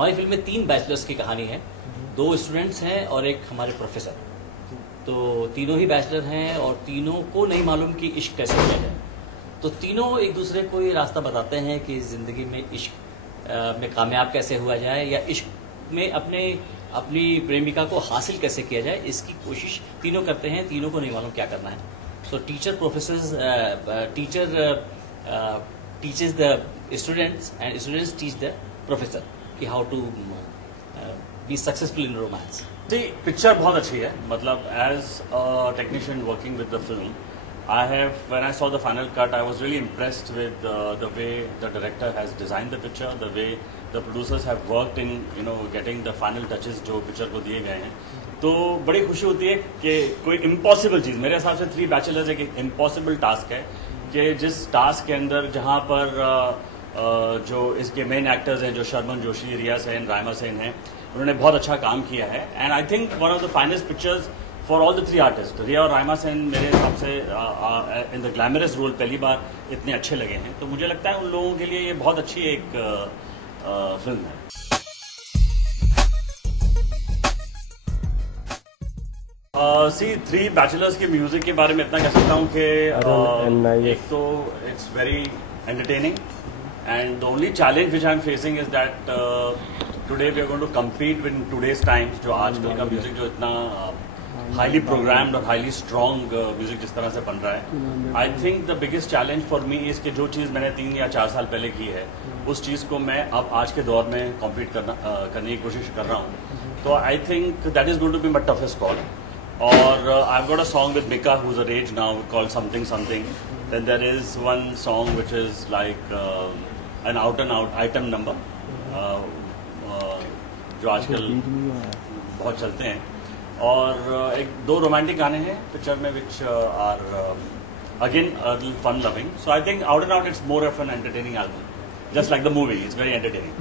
हमारी फिल्म में 3 बैचलर्स की कहानी है, 2 स्टूडेंट्स हैं और एक हमारे प्रोफेसर। तो तीनों ही बैचलर हैं और तीनों को नहीं मालूम कि इश्क कैसे किया जाए। तो तीनों एक दूसरे को ये रास्ता बताते हैं कि ज़िंदगी में इश्क में कामयाब कैसे हुआ जाए या इश्क में अपनी प्रेमिका को हासिल कैसे किया जाए, इसकी कोशिश तीनों करते हैं। तीनों को नहीं मालूम क्या करना है। सो teacher teaches the students and students teach the professor कि how to be successful in romance. जी, पिक्चर बहुत अच्छी है। मतलब as a technician working with the film, when I saw the final cut, I was really impressed with the way the director has designed the picture, the way the producers have worked in getting the final touches जो picture को दिए गए हैं। तो बड़ी खुशी होती है कि कोई इम्पॉसिबल चीज़, मेरे हिसाब से 3 बैचलर्स एक इम्पॉसिबल टास्क है कि जिस टास्क के अंदर जहाँ पर जो इसके मेन एक्टर्स हैं, जो शर्मन जोशी, रिया सेन, रायमा सेन हैं, उन्होंने बहुत अच्छा काम किया है। And I think one of the finest pictures for all the 3 artist. Riya और रायमा सेन मेरे हिसाब से इन द ग्लैमरस रोल पहली बार इतने अच्छे लगे हैं। तो मुझे लगता है उन लोगों के लिए ये बहुत अच्छी एक फिल्म है। सी 3 बैचलर्स के म्यूजिक के बारे में इतना कह सकता हूँ कि एक तो it's very entertaining and the only challenge which I am facing is that today we are going to compete with today's times, जो आजकल का म्यूजिक जो इतना हाईली प्रोग्राम्ड और हाईली स्ट्रॉन्ग म्यूजिक जिस तरह से बन रहा है। I think the biggest challenge for me is कि जो चीज़ मैंने 3 या 4 साल पहले की है, उस चीज़ को मैं अब आज के दौर में कॉम्पीट करने की कोशिश कर रहा हूँ। तो I think that is going to be my toughest call. Or I've got a song with Mika, who's a rage now, called Something Something. Then there is one song which is like an out and out item number, जो आजकल बहुत चलते हैं। और एक 2 romantic गाने हैं picture में which are again a little fun loving. So I think out and out it's more of an entertaining album, just like the movie. It's very entertaining.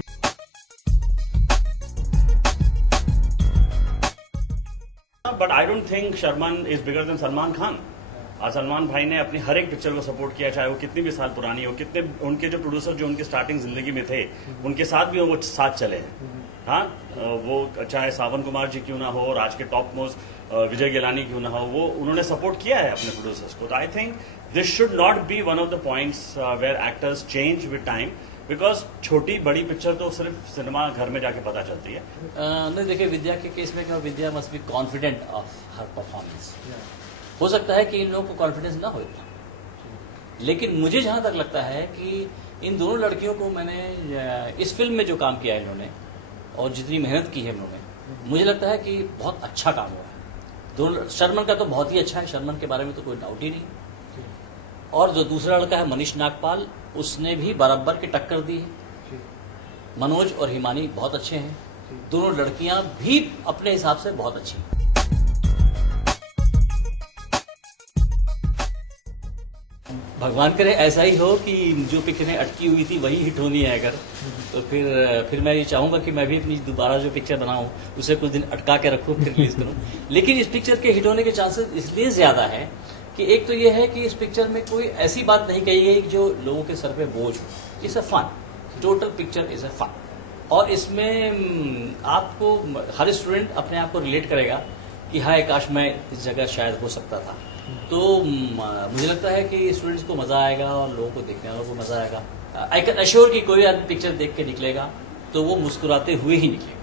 But I don't think Sharman is bigger than Salman Khan. आज सलमान भाई ने अपनी हर एक picture को support किया, चाहे वो कितनी भी साल पुरानी हो, कितने उनके जो प्रोड्यूसर जो उनकी स्टार्टिंग जिंदगी में थे, उनके साथ भी वो साथ चले हैं। हाँ, वो चाहे सावन कुमार जी क्यों ना हो और आज के टॉप मोस्ट विजय गिलानी क्यों ना हो, वो उन्होंने सपोर्ट किया है अपने प्रोड्यूसर्स को। तो I think this should not be one of the points where actors change with time, because छोटी बड़ी पिक्चर तो सिर्फ सिनेमा घर में जाके पता चलती है। नहीं, देखिए विद्या के केस में क्या, Vidya must be confident of her performance. हो सकता है कि इन लोगों को कॉन्फिडेंस ना हो, लेकिन मुझे जहां तक लगता है कि इन दोनों लड़कियों को मैंने इस फिल्म में जो काम किया है इन्होंने और जितनी मेहनत की है इन्होंने, मुझे लगता है कि बहुत अच्छा काम हुआ है। दोनों, शर्मन का तो बहुत ही अच्छा है, शर्मन के बारे में तो कोई डाउट ही नहीं। और जो दूसरा लड़का है मनीष नागपाल, उसने भी बराबर की टक्कर दी है। मनोज और हिमानी बहुत अच्छे हैं। दोनों लड़कियां भी अपने हिसाब से बहुत अच्छी हैं। भगवान करे ऐसा ही हो कि जो पिक्चरें अटकी हुई थी वही हिट होनी है। अगर तो फिर मैं ये चाहूंगा कि मैं भी अपनी दोबारा जो पिक्चर बनाऊं उसे कुछ दिन अटका के रखूं, फिर रिलीज करूं। लेकिन इस पिक्चर के हिट होने के चांसेस इसलिए ज्यादा है कि एक तो ये है कि इस पिक्चर में कोई ऐसी बात नहीं कही गई जो लोगों के सर पे बोझ हो। It's a fun, total picture is a fun. और इसमें आपको हर स्टूडेंट अपने आप को रिलेट करेगा कि हाय काश मैं इस जगह शायद हो सकता था। तो मुझे लगता है कि स्टूडेंट्स को मजा आएगा और लोगों को देखने वालों को मजा आएगा। आई कैन अश्योर कि कोई पिक्चर देख के निकलेगा तो वो मुस्कुराते हुए ही निकलेगा।